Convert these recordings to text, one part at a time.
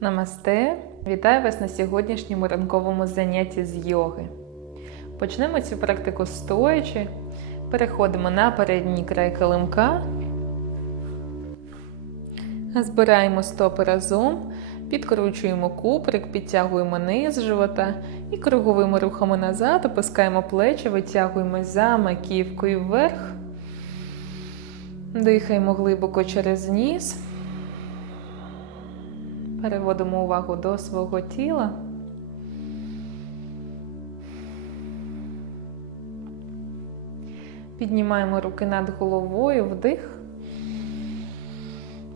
Намасте! Вітаю вас на сьогоднішньому ранковому занятті з йоги. Почнемо цю практику стоячи. Переходимо на передній край килимка. Збираємо стопи разом, підкручуємо куприк, підтягуємо низ живота і круговими рухами назад опускаємо плечі, витягуємо за маківкою вверх. Дихаємо глибоко через ніс. Переводимо увагу до свого тіла. Піднімаємо руки над головою, вдих.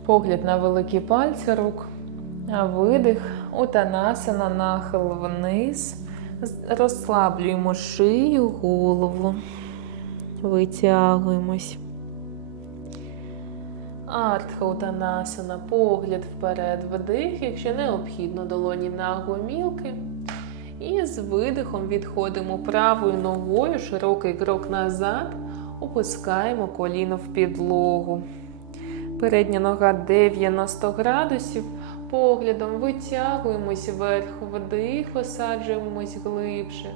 Погляд на великі пальці рук, а видих, утанасана, нахил вниз. Розслаблюємо шию, голову. Витягуємось. Артха утанасана, погляд вперед, вдих, якщо необхідно, долоні на гомілки. І з видихом відходимо правою ногою, широкий крок назад, опускаємо коліно в підлогу. Передня нога 90 градусів. Поглядом витягуємось вверх, вдих, осаджуємось глибше.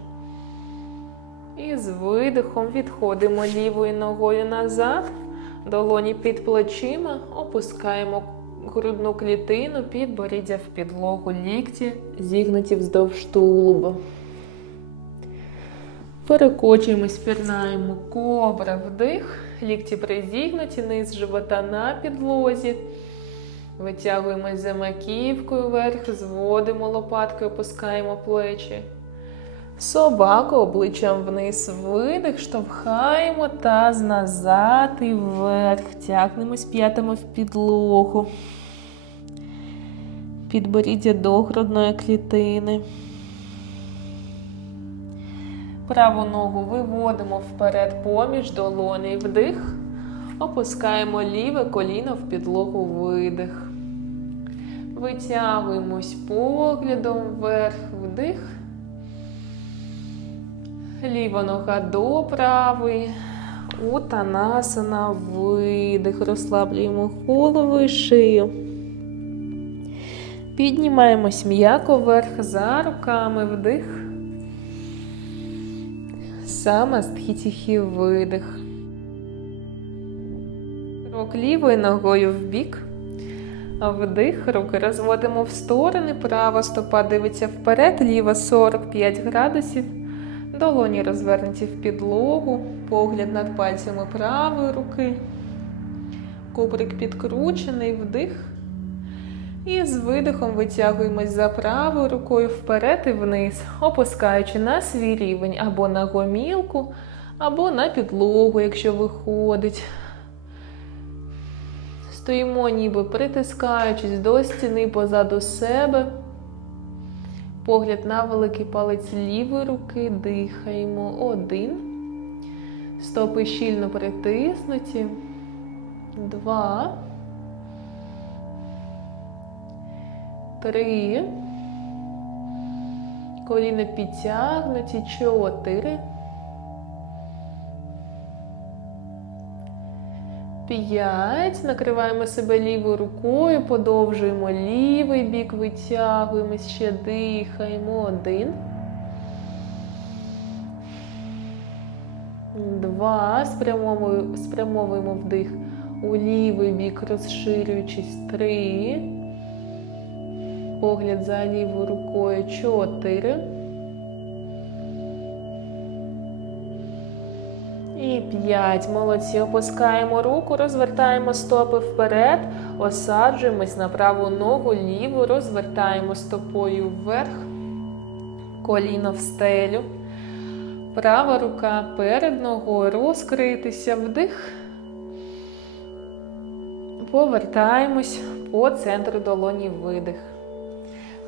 І з видихом відходимо лівою ногою назад. Долоні під плечима, опускаємо грудну клітину, підборіддя в підлогу, лікті, зігнуті вздовж тулуба. Перекочуємо, спірнаємо кобра вдих, лікті призігнуті, низ живота на підлозі. Витягуємось за маківкою вверх, зводимо лопаткою, опускаємо плечі. Собаку обличчям вниз видих, штовхаємо таз назад і вверх. Тягнемось п'ятами в підлогу. Підборіддя до грудної клітини. Праву ногу виводимо вперед поміж долоней вдих. Опускаємо ліве коліно в підлогу видих. Витягуємось поглядом вверх вдих. Ліва нога до правої. Утанасана, видих. Розслаблюємо голову і шию. Піднімаємось м'яко вверх за руками вдих. Саме стхітіхі видих. Крок лівою ногою в бік. Вдих, руки розводимо в сторони. Права стопа дивиться вперед, ліва 45 градусів. Долоні розвернуті в підлогу, погляд над пальцями правої руки. Кубрик підкручений, вдих. І з видихом витягуємось за правою рукою вперед і вниз, опускаючи на свій рівень або на гомілку, або на підлогу, якщо виходить. Стоїмо, ніби притискаючись до стіни позаду себе. Погляд на великий палець лівої руки, дихаємо. Один. Стопи щільно притиснуті. Два. Три. Коліна підтягнуті. Чотири. П'ять. Накриваємо себе лівою рукою, подовжуємо лівий бік, витягуємось, ще дихаємо. Один. Два. Спрямовуємо, спрямовуємо вдих у лівий бік, розширюючись. Три. Погляд за лівою рукою. Чотири. І п'ять. Молодці. Опускаємо руку, розвертаємо стопи вперед, осаджуємось на праву ногу, ліву, розвертаємо стопою вверх, коліно в стелю. Права рука перед ногою, розкритися, вдих. Повертаємось по центру долоні видих.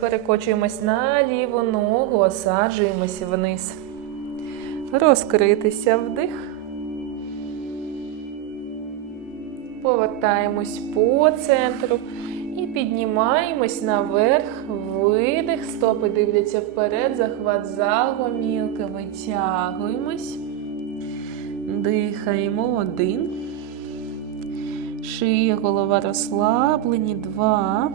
Перекочуємось на ліву ногу, осаджуємося вниз. Розкритися вдих. Повертаємось по центру і піднімаємось наверх, видих, стопи дивляться вперед, захват за гомілки, витягуємось, дихаємо один. Шия, голова розслаблені, два.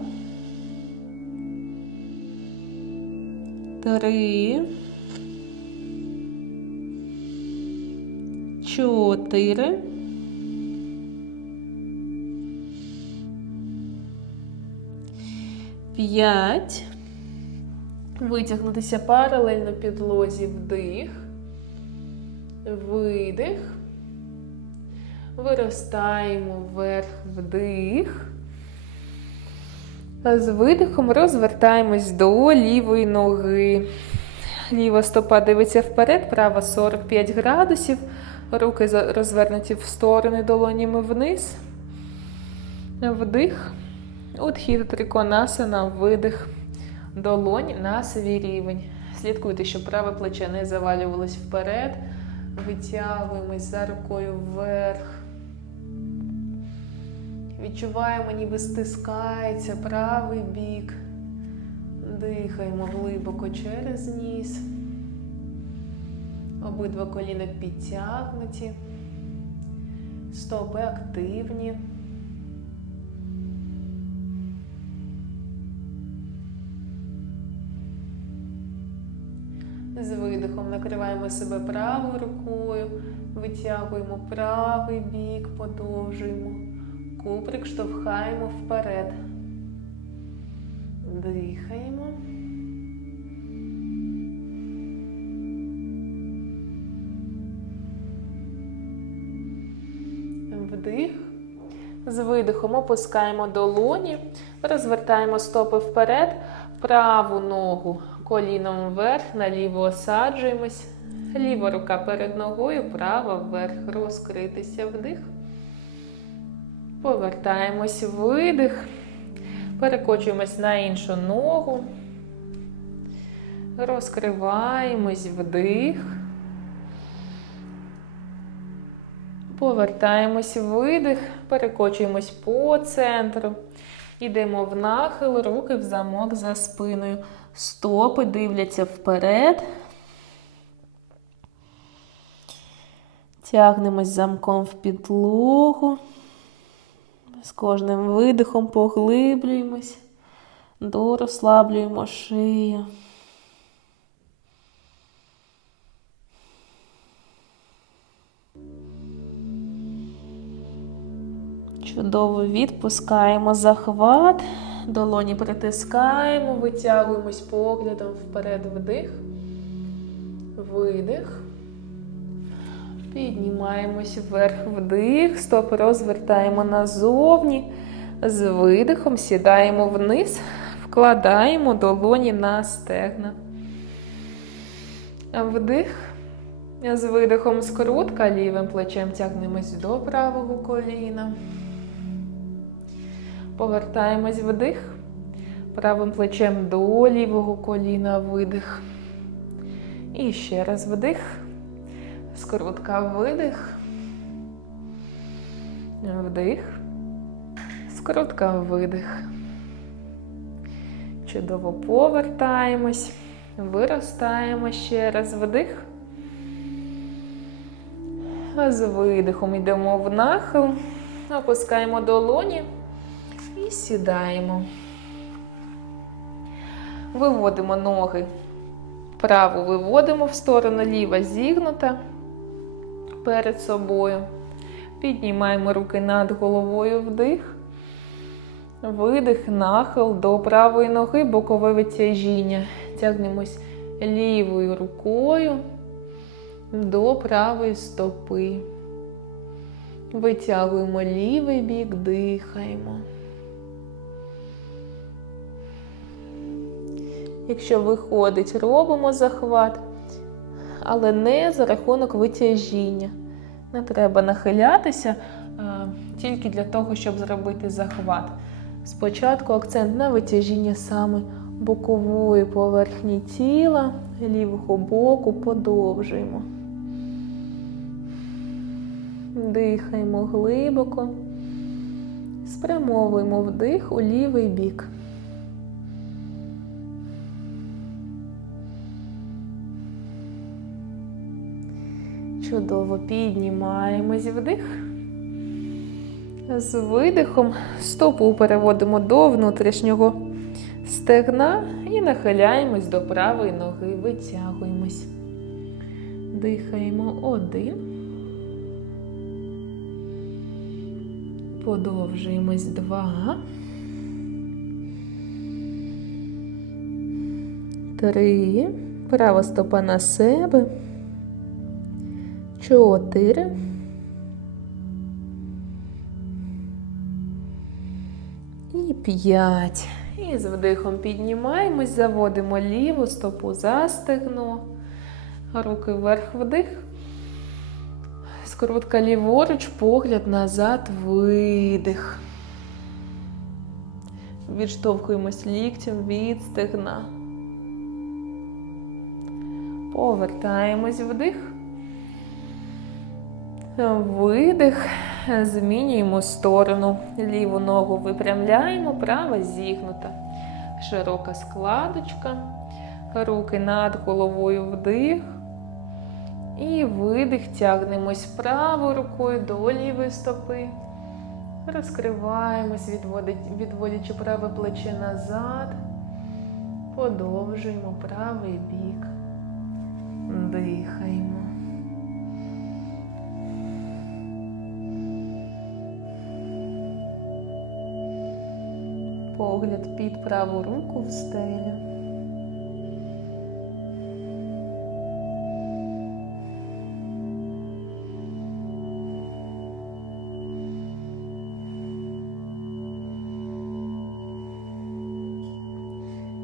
три, чотири, п'ять. Витягнутися паралельно підлозі вдих, видих. Виростаємо вверх вдих. З видихом розвертаємось до лівої ноги. Ліва стопа дивиться вперед, права 45 градусів. Руки розвернуті в сторони долонями вниз. Вдих. Утхід триконасана, видих. Долонь на свій рівень. Слідкуйте, щоб праве плече не завалювалось вперед. Витягуємось за рукою вверх. Відчуваємо, ніби стискається правий бік. Дихаємо глибоко через ніс. Обидва коліна підтягнуті. Стопи активні. З видихом накриваємо себе правою рукою, витягуємо правий бік, подовжуємо. Куприк штовхаємо вперед. Дихаємо. Вдих. З видихом опускаємо долоні, розвертаємо стопи вперед, праву ногу коліном вверх, наліво осаджуємось. Ліва рука перед ногою, права вверх, розкритися вдих. Повертаємось видих. Перекочуємось на іншу ногу. Розкриваємось вдих. Повертаємось видих, перекочуємось по центру. Йдемо в нахил, руки в замок за спиною. Стопи дивляться вперед. Тягнемось замком в підлогу. З кожним видихом поглиблюємось, дорозслаблюємо шию. Чудово відпускаємо захват, долоні притискаємо, витягуємось поглядом вперед вдих, видих. Піднімаємось вверх вдих, стопи розвертаємо назовні. З видихом сідаємо вниз, вкладаємо долоні на стегна. Вдих. З видихом скрутка, лівим плечем тягнемось до правого коліна. Повертаємось вдих. Правим плечем до лівого коліна видих. І ще раз вдих. Скоротка видих. Вдих. Скоротка видих. Чудово повертаємось. Виростаємо ще раз вдих. З видихом йдемо в нахил. Опускаємо долоні і сідаємо. Виводимо ноги. Праву виводимо в сторону, ліва зігнута перед собою. Піднімаємо руки над головою вдих. Видих, нахил до правої ноги, бокове витяжіння. Тягнемось лівою рукою до правої стопи. Витягуємо лівий бік, дихаємо. Якщо виходить, робимо захват, але не за рахунок витяжіння. Не треба нахилятися а, тільки для того, щоб зробити захват. Спочатку акцент на витяжіння саме бокової поверхні тіла, лівого боку подовжуємо. Дихаємо глибоко, спрямовуємо вдих у лівий бік. Чудово піднімаємось вдих. З видихом стопу переводимо до внутрішнього стегна і нахиляємось до правої ноги, витягуємось. Дихаємо один. Подовжуємось два. Три. Права стопа на себе. Чотири. І п'ять. І з вдихом піднімаємось, заводимо ліву стопу за стегно. Руки вверх вдих. Скрутка ліворуч, погляд назад, видих. Відштовхуємось ліктем від стегна. Повертаємось вдих. Видих. Змінюємо сторону. Ліву ногу випрямляємо, права зігнута. Широка складочка. Руки над головою вдих. І видих. Тягнемось правою рукою до лівої стопи. Розкриваємось, відводячи праве плече назад. Подовжуємо правий бік. Дихаємо. Погляд під праву руку в стелю.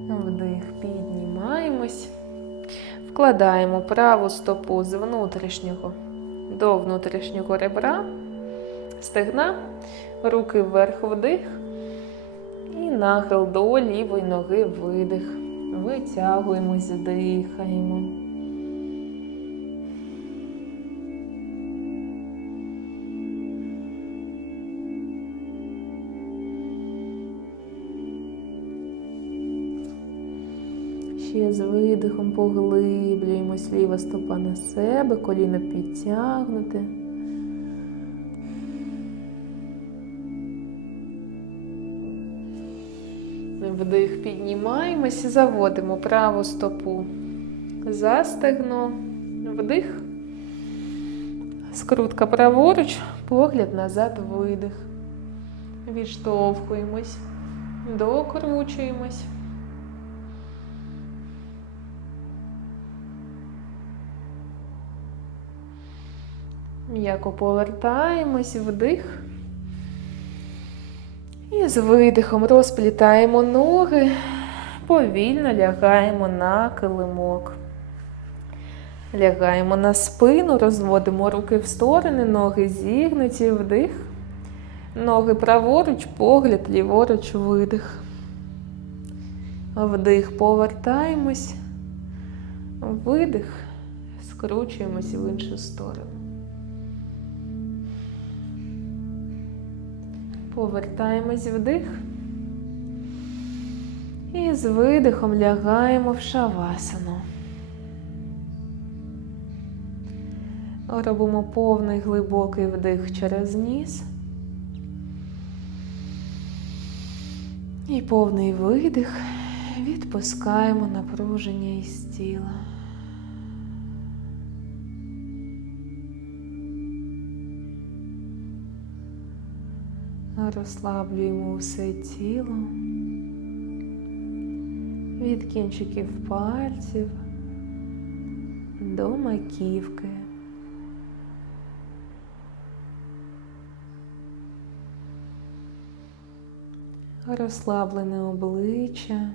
Вдих, піднімаємось. Вкладаємо праву стопу з внутрішнього до внутрішнього ребра, стегна, руки вверх вдих нахил до лівої ноги видих. Витягуємось, дихаємо. Ще з видихом поглиблюємось, ліва стопа на себе, коліно підтягнуте. Вдих піднімаємось, заводимо праву стопу за стегно. Вдих. Скрутка праворуч, погляд назад, видих. Відштовхуємось, докручуємось. М'яко повертаємось, вдих. І з видихом розплітаємо ноги, повільно лягаємо на килимок. Лягаємо на спину, розводимо руки в сторони, ноги зігнуті, вдих. Ноги праворуч, погляд, ліворуч, видих. Вдих, повертаємось, видих, скручуємось в іншу сторону. Повертаємось вдих. І з видихом лягаємо в шавасану. Робимо повний глибокий вдих через ніс. І повний видих. Відпускаємо напруження із тіла. Розслаблюємо усе тіло від кінчиків пальців до маківки. Розслаблене обличчя.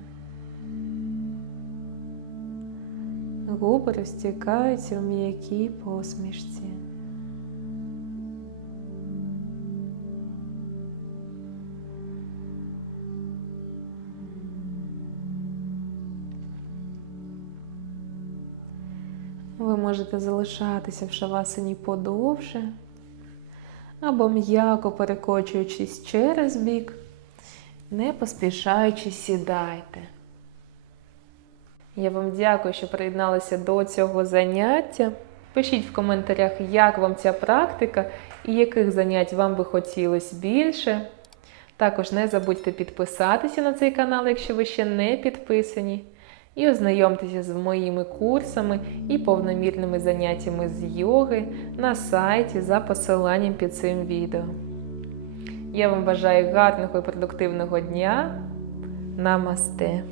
Губи розтікаються в м'якій посмішці. Можете залишатися в шавасані подовше або м'яко перекочуючись через бік, не поспішаючи сідайте. Я вам дякую, що приєдналися до цього заняття. Пишіть в коментарях, як вам ця практика і яких занять вам би хотілося більше. Також не забудьте підписатися на цей канал, якщо ви ще не підписані, і ознайомтеся з моїми курсами і повномірними заняттями з йоги на сайті за посиланням під цим відео. Я вам бажаю гарного і продуктивного дня. Намасте!